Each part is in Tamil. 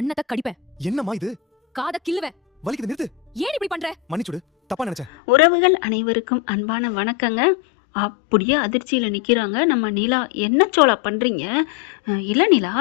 அண்ணத கடிப்பேன். என்னம்மா இது? காத கிள்ளுவேன். வலிக்குது, நிறுத்து. ஏன் இப்படி பண்ற? மன்னிச்சுடு, தப்பா நினைச்சேன். உறவுகள் அனைவருக்கும் அன்பான வணக்கங்க. அப்படியே அதிர்ச்சியில் நிற்கிறாங்க நம்ம நிலா. என்ன சோளா பண்ணுறீங்க? இல்லை நிலா,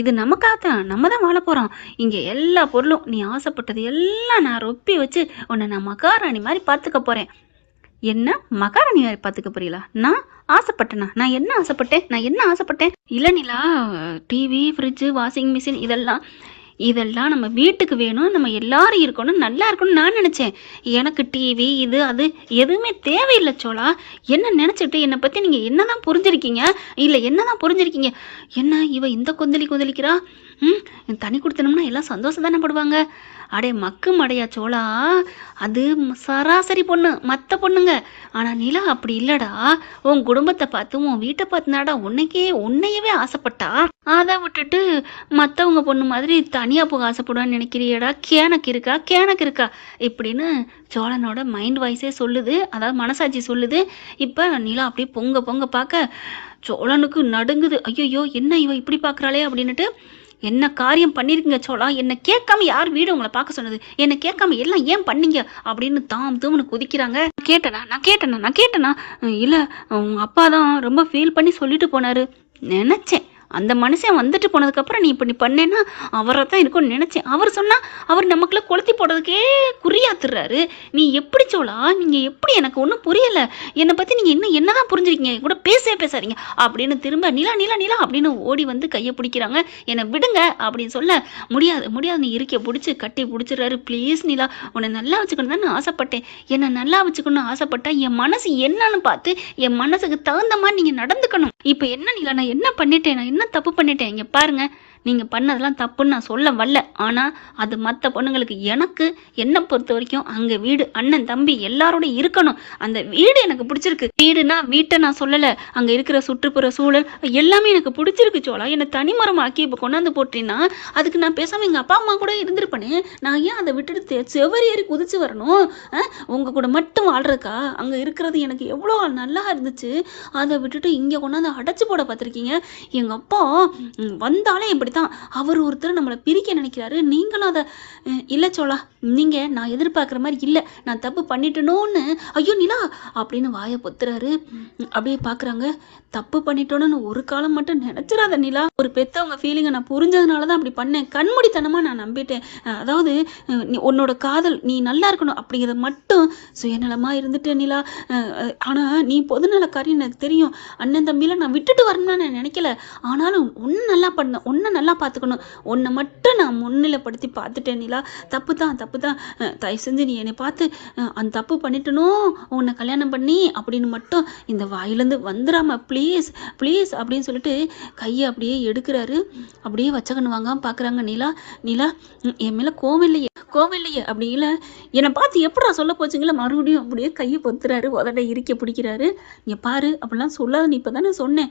இது நமக்காகத்தான், நம்ம தான் வாழ போகிறோம். இங்கே எல்லா பொருளும் நீ ஆசைப்பட்டது எல்லாம் நான் ரொப்பி வச்சு உன்னை நான் மகாராணி மாதிரி பார்த்துக்க போகிறேன். என்ன மகாராணி மாதிரி பார்த்துக்க போறீங்களா? நான் ஆசைப்பட்டேனா? நான் என்ன ஆசைப்பட்டேன்? இல்லை நிலா, டிவி, ஃப்ரிட்ஜு, வாஷிங் மிஷின் இதெல்லாம் நம்ம வீட்டுக்கு வேணும், நம்ம எல்லாரும் இருக்கணும், நல்லா இருக்கணும்னு நான் நினச்சேன். எனக்கு டிவி இது அது எதுவுமே தேவையில்லை சோளா. என்ன நினச்சிட்டு என்னை பற்றி நீங்கள் என்ன தான் புரிஞ்சிருக்கீங்க? என்ன இவ இந்த கொந்தளிக்கிறா? தனி கொடுத்தனம்னா எல்லாம் சந்தோஷம் தானே படுவாங்க. அடே மக்கு மடையா சோளா, அது சராசரி பொண்ணு, மற்ற பொண்ணுங்க. ஆனால் நிலா அப்படி இல்லடா. உன் குடும்பத்தை பார்த்து, உன் வீட்டை பார்த்துனாடா உன்னையவே ஆசைப்பட்டா. அதை விட்டுட்டு மற்றவங்க பொண்ணு மாதிரி தனியாக போக ஆசைப்படுவான்னு நினைக்கிறியடா? கேனக்கு இருக்கா இப்படின்னு சோழனோட மைண்ட் வாய்ஸே சொல்லுது, அதாவது மனசாட்சி சொல்லுது. இப்போ நிலா அப்படியே பொங்க பார்க்க சோழனுக்கு நடுங்குது. ஐயோ என்ன இவ இப்படி பார்க்குறாளே அப்படின்னுட்டு. என்ன காரியம் பண்ணியிருக்கீங்க சோழா? என்னை கேட்காம யார் வீடு உங்களை பார்க்க சொன்னது? என்னை கேட்காம எல்லாம் ஏன் பண்ணீங்க அப்படின்னு தூம்னு குதிக்கிறாங்க. நான் கேட்டேனா? இல்லை, உங்க அப்பா தான் ரொம்ப ஃபீல் பண்ணி சொல்லிட்டு போனாரு. நினச்சேன் அந்த மனுஷன் வந்துட்டு போனதுக்கப்புறம் நீ இப்படி பண்ணேன்னா அவரை தான் இருக்கும்னு நினச்சேன். அவர் சொன்னால் அவர் நமக்குள்ள கொளுத்தி போடுறதுக்கே குறியாத்துறாரு. நீ எப்படி சோழா? நீங்கள் எப்படி? எனக்கு ஒன்றும் புரியலை. என்னை பற்றி நீங்கள் இன்னும் என்ன தான் புரிஞ்சிருக்கீங்க? கூட பேசாதீங்க அப்படின்னு திரும்ப நிலா அப்படின்னு ஓடி வந்து கையை பிடிக்கிறாங்க. என்னை விடுங்க அப்படின்னு சொல்ல முடியாது நீ இருக்க பிடிச்சி கட்டி பிடிச்சிடுறாரு. ப்ளீஸ் நிலா, உன்னை நல்லா வச்சுக்கணும் தான் நான் ஆசைப்பட்டேன். என்னை நல்லா வச்சுக்கணும்னு ஆசைப்பட்டா என் மனசு என்னன்னு பார்த்து என் மனசுக்கு தகுந்த மாதிரி நீங்கள் நடந்துக்கணும். இப்போ என்ன நிலா, நான் என்ன பண்ணிட்டேன்? நான் என்ன தப்பு பண்ணிட்டேன்? இங்கே பாருங்க, நீங்கள் பண்ணதெல்லாம் தப்புன்னு நான் சொல்ல வரல. ஆனால் அது மற்ற பொண்ணுங்களுக்கு, எனக்கு என்னை பொறுத்த வரைக்கும் அங்கே வீடு, அண்ணன் தம்பி எல்லாரோட இருக்கணும். அந்த வீடு எனக்கு பிடிச்சிருக்கு. வீடுனா வீட்டை நான் சொல்லலை, அங்கே இருக்கிற சுற்றுப்புற சூழல் எல்லாமே எனக்கு பிடிச்சிருக்கு சோழா. என்னை தனிமரமாக்கி இப்போ கொண்டாந்து போட்டீங்கன்னா அதுக்கு நான் பேசாமல் எங்கள் அப்பா அம்மா கூட இருந்திருப்பேனே. நான் ஏன் அதை விட்டுட்டு செவரி ஏறி குதிச்சு வரணும்? உங்கள் கூட மட்டும் வாழ்றதுக்கா? அங்கே இருக்கிறது எனக்கு எவ்வளோ நல்லா இருந்துச்சு. அதை விட்டுட்டு இங்கே கொண்டாந்து அடைச்சி போட பார்த்துருக்கீங்க. எங்கள் அப்பா வந்தாலே இப்படி தான், அவர் ஒருத்தர் நம்மளை பிரிக்க நினைக்கிறாரு. நீங்களும் அதை இல்லை சோழா, நீங்கள் நான் எதிர்பார்க்குற மாதிரி இல்லை, நான் தப்பு பண்ணிட்டேனோன்னு. ஐயோ நிலா அப்படின்னு வாயை பொத்துறாரு. அப்படியே பார்க்குறாங்க. தப்பு பண்ணிட்டோன்னு ஒரு காலம் மட்டும் நினச்சிடாத நிலா. ஒரு பெற்றவங்க ஃபீலிங்கை நான் புரிஞ்சதுனால தான் அப்படி பண்ணேன். கண்மூடித்தனமாக நான் நம்பிட்டேன். அதாவது நீ உன்னோட காதல், நீ நல்லா இருக்கணும் அப்படிங்கிறத மட்டும் சுயநலமாக இருந்துட்டேன் நிலா. ஆனால் நீ பொதுநலக்காரி எனக்கு தெரியும். அண்ணன் தம்பியில் நான் விட்டுட்டு வரணும்னு நான் நினைக்கல. ஆனாலும் உன்னை நல்லா நல்லா பார்த்துக்கணும், உன்னை மட்டும் நான் முன்னிலைப்படுத்தி பார்த்துட்டேன் நிலா. தப்பு தான். தயவு செஞ்சு நீ என்னை பார்த்து அந்த தப்பு பண்ணிட்டனோ உன்னை கல்யாணம் பண்ணி அப்படின்னு மட்டும் இந்த வாயிலேருந்து வந்துடாம ப்ளீஸ் அப்படின்னு சொல்லிட்டு கையை அப்படியே எடுக்கிறாரு. அப்படியே வச்சக்கண்ணு வாங்காம பார்க்குறாங்க. நிலா என் மேலே கோவம் இல்லையே அப்படி இல்லை, என்னை பார்த்து எப்படா சொல்ல போச்சுங்களா? மறுபடியும் அப்படியே கையை பொத்துறாரு, உதட இருக்க பிடிக்கிறாரு. இங்கே பாரு, அப்படிலாம் சொல்லாத, நீ இப்போ தானே சொன்னேன்,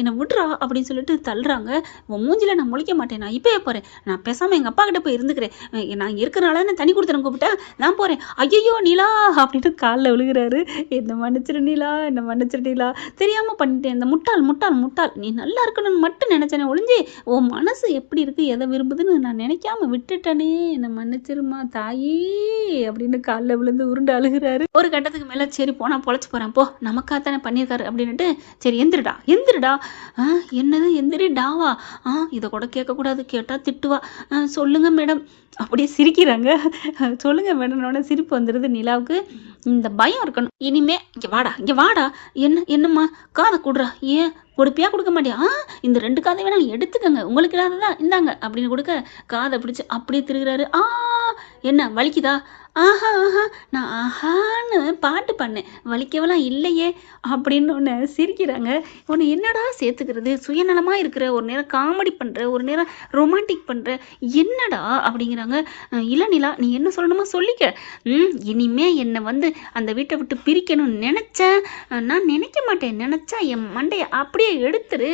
என்னை விடுறா அப்படின்னு சொல்லிட்டு தள்ளுறாங்க. உன் மூஞ்சில நான் முழிக்க மாட்டேன், நான் இப்போயே போகிறேன், நான் பேசாமல் எங்கள் அப்பா கிட்ட போய் இருந்துக்கிறேன், நான் இருக்கிறனால நான் தனி கொடுத்துறேன், கூப்பிட்டா நான் போகிறேன். ஐயோ நிலா அப்படின்ட்டு காலில் விழுகிறாரு. என்னை மன்னிச்சிரு நிலா, தெரியாமல் பண்ணிட்டேன், இந்த முட்டாள், நீ நல்லா இருக்கணும்னு மட்டும் நினச்சேனே ஒழிஞ்சு உன் மனசு எப்படி இருக்குது, எதை விரும்புதுன்னு நான் நினைக்காம விட்டுட்டேனே, என்னை மன்னிச்சிருமா தாயே அப்படின்னு காலில் விழுந்து உருண்டு அழுகிறாரு. ஒரு கட்டத்துக்கு மேலே சரி போனா பொழைச்சி போகிறேன், போ நமக்காகத்தானே பண்ணியிருக்காரு அப்படின்னுட்டு சரி எந்திரிடா. என்னது எந்திரிடாவா? இதை கூட கேட்கக்கூடாது, கேட்டால் திட்டுவா. சொல்லுங்க மேடம் அப்படியே சிரிக்கிறாங்க. சொல்லுங்க மேடம்னோட சிரிப்பு வந்துடுது நிலாவுக்கு. இந்த பயம் இருக்கணும் இனிமே. இங்கே வாடா. என்னம்மா காதை கொடுறா? ஏன் கொடுப்பியா கொடுக்க மாட்டியா? இந்த 2 காதை வேணா எடுத்துக்கங்க, உங்களுக்கு இல்லாததான் இந்தாங்க அப்படின்னு கொடுக்க காதை பிடிச்சி அப்படியே திருகிறாரு. என்ன வலிக்குதா? ஆஹா நான் ஆஹான்னு பாட்டு பண்ணேன், வலிக்கவெல்லாம் இல்லையே அப்படின்னு ஒன்று சிரிக்கிறாங்க. ஒன்று என்னடா சேர்த்துக்கிறது, சுயநலமாக இருக்கிற, ஒரு நேரம் காமெடி பண்ணுற, ஒரு நேரம் ரொமான்டிக் பண்ணுற, என்னடா அப்படிங்கிறாங்க. இல்லை நிலா, நீ என்ன சொல்லணுமோ சொல்லிக்க. இனிமே என்னை வந்து அந்த வீட்டை விட்டு பிரிக்கணும்னு நினச்சேன், நான் நினைக்க மாட்டேன், நினச்சா என் மண்டையை அப்படியே எடுத்துரு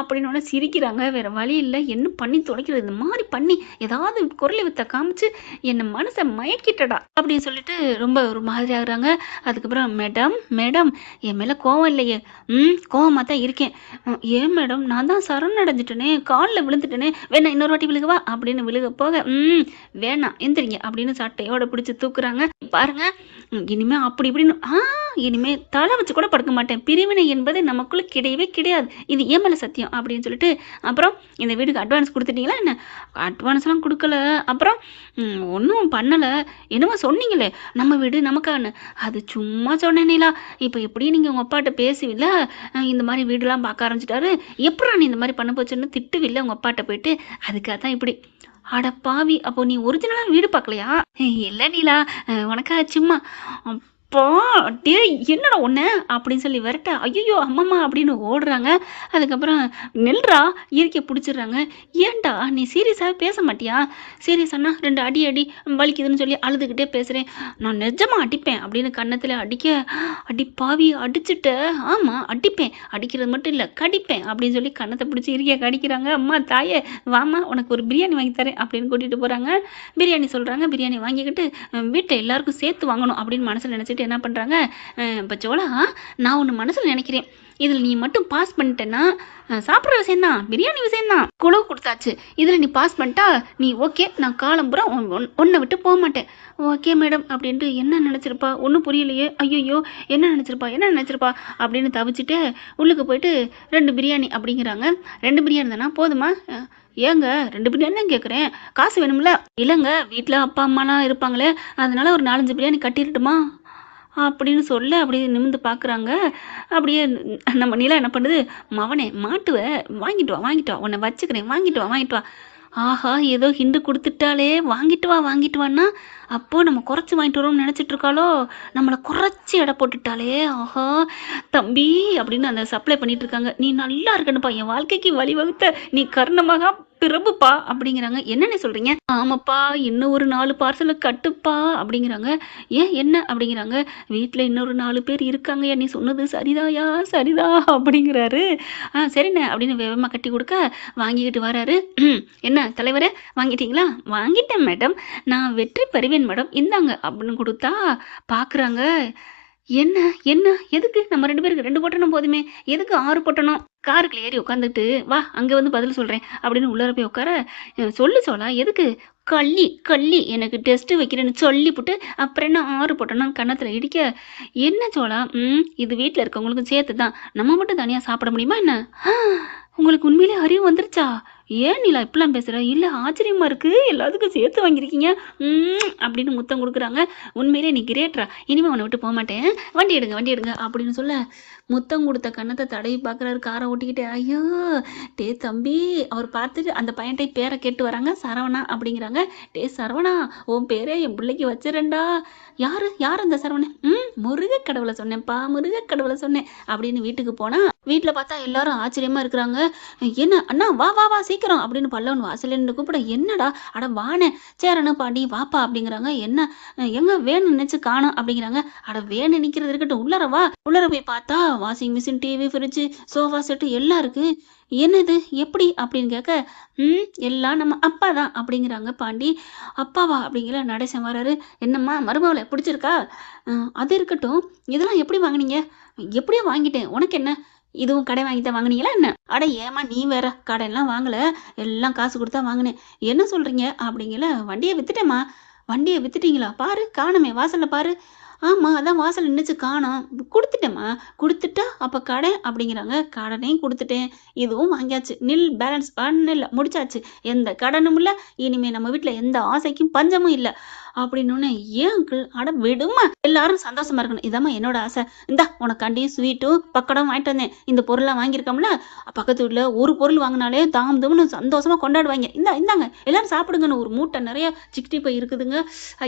அப்படின்னு ஒன்று சிரிக்கிறாங்க. வேறு வழி இல்லை, என்ன பண்ணி தொலைக்கிறது, இந்த மாதிரி பண்ணி ஏதாவது குரலை வித்த காமிச்சு என்னை மனசை மயக்கிட்டடா வேண்டாம் அப்படின்னு சொல்லிட்டு ரொம்ப ஒரு மாதிரி ஆகுறாங்க. அதுக்கப்புறம் மேடம் மேடம் என் மேலே கோவம் இல்லையே. கோவமாக தான் இருக்கேன். ஏன் மேடம் நான் தான் சரணடைஞ்சிட்டேனே, காலில் விழுந்துட்டேனே, வேணா இன்னொரு வாட்டி விழுகவா அப்படின்னு விழுக போக வேணாம் எந்திரிங்க அப்படின்னு சட்டையோட பிடிச்சி தூக்குறாங்க. பாருங்க இனிமே அப்படி இப்படின்னு இனிமே தலை வச்சு கூட படுக்க மாட்டேன். பிரிவினை என்பது நமக்குள்ள கிடையவே கிடையாது. இது ஏன் மேலே சத்தியம் அப்படின்னு சொல்லிட்டு அப்புறம் இந்த வீட்டுக்கு அட்வான்ஸ் கொடுத்துட்டீங்களா என்ன? அட்வான்ஸ்லாம் கொடுக்கல. அப்புறம் ஒன்றும் பண்ணலை. என்னமோ சொன்னீங்களே நம்ம வீடு நமக்கான, அது சும்மா சொன்னேனேலா. இப்போ எப்படி நீங்கள் உங்கள் அப்பாட்ட பேசுவில்ல, இந்த மாதிரி வீடுலாம் பார்க்க ஆரம்பிச்சிட்டாரு, எப்படா நீ இந்த மாதிரி பண்ண போச்சுன்னு திட்டுவில்ல உங்கள் அப்பாட்ட போயிட்டு, அதுக்காக தான் இப்படி. அட பாவி, அப்போ நீ ஒரிஜினலாக வீடு பார்க்கலையா? இல்லை நீலா, உனக்கா சும்மா. அப்பா டே என்னடா ஒன்று அப்படின்னு சொல்லி விரட்ட, ஐயோ அம்மம்மா அப்படின்னு ஓடுறாங்க. அதுக்கப்புறம் நெல்றா இயற்கையை பிடிச்சிடுறாங்க. ஏன்டா நீ சீரியஸாக பேச மாட்டியா? சீரியஸானா 2 அடி அடி வலிக்குதுன்னு சொல்லி அழுதுகிட்டே பேசுகிறேன், நான் நிஜமா அடிப்பேன் அப்படின்னு கன்னத்தில் அடிக்க, அடி பாவி அடிச்சுட்ட, ஆமாம் அடிப்பேன், அடிக்கிறது மட்டும் இல்லை கடிப்பேன் அப்படின்னு சொல்லி கன்னத்தை பிடிச்சி இறுக்கிய கடிக்கிறாங்க. அம்மா தாயே வாமா உனக்கு ஒரு பிரியாணி வாங்கி தரேன் அப்படின்னு கூட்டிகிட்டு போகிறாங்க. பிரியாணி சொல்கிறாங்க. பிரியாணி வாங்கிக்கிட்டு வீட்டை எல்லாருக்கும் சேர்த்து வாங்கணும் அப்படின்னு மனசில் நினச்சிட்டு என்ன பண்ணுறாங்க, இப்போ சோளா நான் ஒன்று மனசில் நினைக்கிறேன், இதில் நீ மட்டும் பாஸ் பண்ணிட்டேன்னா சாப்பிட்ற விஷயந்தான், பிரியாணி விஷயந்தான், குழு கொடுத்தாச்சு, இதில் நீ பாஸ் பண்ணிட்டா நீ ஓகே, நான் காலம்புறம் ஒன்றை விட்டு போக மாட்டேன். ஓகே மேடம் அப்படின்ட்டு என்ன நினச்சிருப்பா ஒன்றும் புரியலையே, ஐயோ என்ன நினச்சிருப்பா அப்படின்னு தவிச்சிட்டு உள்ளுக்கு போயிட்டு 2 பிரியாணி அப்படிங்கிறாங்க. 2 பிரியாணி தானா போதுமா? ஏங்க 2 பிரியாணி தான் கேட்குறேன், காசு வேணும்ல? இல்லைங்க வீட்டில் அப்பா அம்மாலாம் இருப்பாங்களே, அதனால ஒரு 4-5 பிரியாணி கட்டிடட்டுமா அப்படின்னு சொல்ல அப்படியே நிமிர்ந்து பார்க்குறாங்க. அப்படியே நம்ம நிலா என்ன பண்ணுது, மவனே மாட்டுவ, வாங்கிட்டு வா உன்னை வச்சுக்கிறேன், வாங்கிட்டு வா. ஆஹா ஏதோ ஹிண்டு கொடுத்துட்டாலே, வாங்கிட்டு வான்னா அப்போது நம்ம குறைச்சி வாங்கிட்டு வரோம்னு நினச்சிட்டு இருக்காளோ, நம்மளை குறைச்சி எடை போட்டுட்டாலே. ஆஹா தம்பி அப்படின்னு அந்த சப்ளை பண்ணிட்டு இருக்காங்க. நீ நல்லா இருக்கணுப்பா, என் வாழ்க்கைக்கு வழிவகுத்த நீ கர்ணமாக பிரபுப்பா அப்படிங்கிறாங்க. என்னென்ன சொல்கிறீங்க? ஆமாப்பா இன்னும் ஒரு 4 பார்சலை கட்டுப்பா அப்படிங்கிறாங்க. ஏன் என்ன அப்படிங்கிறாங்க. வீட்டில் இன்னொரு 4 பேர் இருக்காங்கய்யா, நீ சொன்னது சரிதாயா சரிதா அப்படிங்கிறாரு. சரிண்ணே அப்படின்னு வேகமாக கட்டி கொடுக்க வாங்கிக்கிட்டு வராரு. என்ன தலைவரே வாங்கிட்டீங்களா? வாங்கிட்டேன் மேடம், நான் வெற்றி பெறுவேன் மேடம், இந்தாங்க அப்படின்னு கொடுத்தா பார்க்குறாங்க. என்ன என்ன எதுக்கு நம்ம 2 பேருக்கு 2 பொட்டணம் போதுமே, எதுக்கு 6 பொட்டணம்? காருக்குள்ள ஏறி உட்காந்துட்டு வா அங்கே வந்து பதில் சொல்கிறேன் அப்படின்னு உள்ளார போய் உட்கார, சொல்லு சோலா எதுக்கு? கள்ளி எனக்கு டெஸ்ட்டு வைக்கிறேன்னு சொல்லிவிட்டு அப்புறம் என்ன 6 பொட்டணம் கன்னத்தில் இடிக்க, என்ன சோலா இது வீட்டில் இருக்கவங்களுக்கும் சேர்த்து தான், நம்ம மட்டும் தனியாக சாப்பிட முடியுமா என்ன? உங்களுக்கு உண்மையிலே அறிவு வந்துருச்சா? ஏன் நீலா இப்படிலாம் பேசுகிற? இல்லை ஆச்சரியமாக இருக்குது, எல்லாத்துக்கும் சேர்த்து வாங்கியிருக்கீங்க அப்படின்னு முத்தம் கொடுக்குறாங்க. உண்மையிலே நீ கிரேட்ரா, இனிமேல் உன்னை விட்டு போக மாட்டேன், வண்டி எடுங்க அப்படின்னு சொல்ல முத்தம் கொடுத்த கன்னத்தை தடவி பார்க்குறாரு காரை ஓட்டிக்கிட்டு. ஐயோ டே தம்பி, அவர் பார்த்துட்டு அந்த பையன்ட்டை பேரை கேட்டு வராங்க. சரவணா அப்படிங்கிறாங்க. டே சரவணா உன் பேரே என் பிள்ளைக்கு வச்சிரண்டா. யார் அந்த சரவணன்? முருகக்கடவுளை சொன்னேன்ப்பா, முருகக்கடவுளை சொன்னேன் அப்படின்னு வீட்டுக்கு போனால் வீட்டில் பார்த்தா எல்லாரும் ஆச்சரியமாக இருக்கிறாங்க. என்ன அண்ணா வா சீக்கிரம் அப்படின்னு பல்லவன் வாசல் நின்று கூப்பிட, என்னடா அட வானே சேரனு பாண்டி வாப்பா அப்படிங்கிறாங்க. என்ன எங்க வேணு நினைச்சு காணும் அப்படிங்கிறாங்க. அட வேணு நிற்கிறது இருக்கட்டும், உள்ளர போய் பார்த்தா washing machine, TV, fridge, sofa set எல்லாம் இருக்கு. என்னது எப்படி அப்படின்னு கேட்க, எல்லாம் நம்ம அப்பா தான் அப்படிங்கிறாங்க பாண்டி. அப்பாவா அப்படிங்கிற நடேசன் வராரு. என்னம்மா மருமகளை பிடிச்சிருக்கா? அது இருக்கட்டும், இதெல்லாம் எப்படி வாங்கினீங்க? எப்படியோ வாங்கிட்டேன், உனக்கு என்ன? இதுவும் கடை வாங்கி தான் வாங்கினீங்களா என்ன? அட ஏமா நீ வேற, கடையெல்லாம் வாங்கலை, எல்லாம் காசு கொடுத்தா வாங்கினேன். என்ன சொல்கிறீங்க அப்படிங்கல. வண்டியை விற்றுட்டேம்மா. வண்டியை விற்றுட்டீங்களா? பாரு காணுமே வாசலில் பாரு. ஆமாம் அதான் வாசல் நின்றுச்சு காணோம். கொடுத்துட்டேம்மா. கொடுத்துட்டா அப்போ கடை அப்படிங்கிறாங்க. கடனையும் கொடுத்துட்டேன், இதுவும் வாங்கியாச்சு, நில் பேலன்ஸ் பண்ணல, முடிச்சாச்சு, எந்த கடனும் இல்லை, இனிமேல் நம்ம வீட்டில் எந்த ஆசைக்கும் பஞ்சமும் இல்லை அப்படின்னு. ஏன் அங்கிள் அட விடுமா, எல்லாரும் சந்தோஷமா இருக்கணும், இதாம்மா என்னோட ஆசை. இந்தா உனக்காண்டி ஸ்வீட்டும் பக்கடம் வாங்கிட்டு வந்தேன், இந்த பொருள்லாம் வாங்கியிருக்கோம்ல, பக்கத்து வீட்டில் ஒரு பொருள் வாங்கினாலே தாம்னு சந்தோஷமாக கொண்டாடுவாங்க. இந்தாங்க எல்லாரும் சாப்பிடுங்கன்னு ஒரு மூட்டை நிறைய 65 இருக்குதுங்க.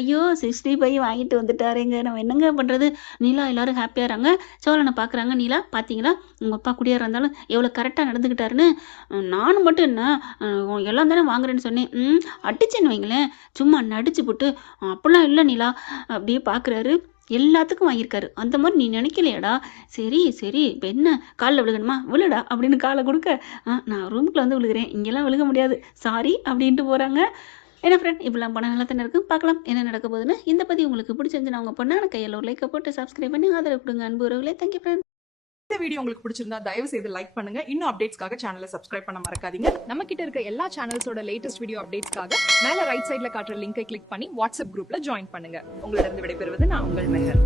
ஐயோ 65 வாங்கிட்டு வந்துட்டாருங்க, நம்ம என்னங்க பண்ணுறது? நீலா எல்லாரும் ஹாப்பியாகிறாங்க. சோழனை பார்க்குறாங்க. நீலா பார்த்தீங்களா உங்கள் அப்பா குடியார இருந்தாலும் எவ்வளோ கரெக்டாக நடந்துக்கிட்டாருன்னு. நானும் மட்டும் என்ன எல்லாம் தானே வாங்குறேன்னு சொன்னேன், அடிச்சேன்னு வைங்களேன், சும்மா நடிச்சு போட்டு அப்படிலாம் இல்லை நீலா அப்படியே பார்க்குறாரு. எல்லாத்துக்கும் வாங்கியிருக்காரு, அந்த மாதிரி நீ நினைக்கலையாடா? சரி இப்போ என்ன காலில் விழுகணுமா? விழுடா அப்படின்னு காலை கொடுக்க, நான் ரூமுக்குள்ள வந்து விழுகிறேன், இங்கெல்லாம் விழுக முடியாது, சாரி அப்படின்ட்டு போகிறாங்க. என்ன ஃப்ரெண்ட் இப்படிலாம் பணம் நல்லா தானே இருக்கும். பார்க்கலாம் என்ன நடக்க போகுதுன்னு. இந்த பதிவு உங்களுக்கு பிடிச்சிருந்துச்சுன்னா உங்கள் பொண்ணான கையில் ஒரு லைக்கை போட்டு சப்ஸ்கிரைப் பண்ணி ஆதரவு கொடுங்க அன்பு உறவுகளே. Thank you friend. இந்த வீடியோ உங்களுக்கு பிடிச்சிருந்தா தயவு செய்து லைக் பண்ணுங்க. இன்னும் அப்டேட்ஸ்க்காக சேனலை சப்ஸ்கிரைப் பண்ண மறக்காதீங்க. நம்ம கிட்ட இருக்க எல்லா சேனல்ஸோட லேட்டஸ்ட் வீடியோ அப்டேட்ஸ்க்காக மேல ரைட் சைடுல காட்டுற லிங்கை கிளிக் பண்ணி வாட்ஸ்அப் குரூப்ல ஜாயின் பண்ணுங்க. உங்களிடம் விடைபெறுவது நான் உங்கள் மெஹர்.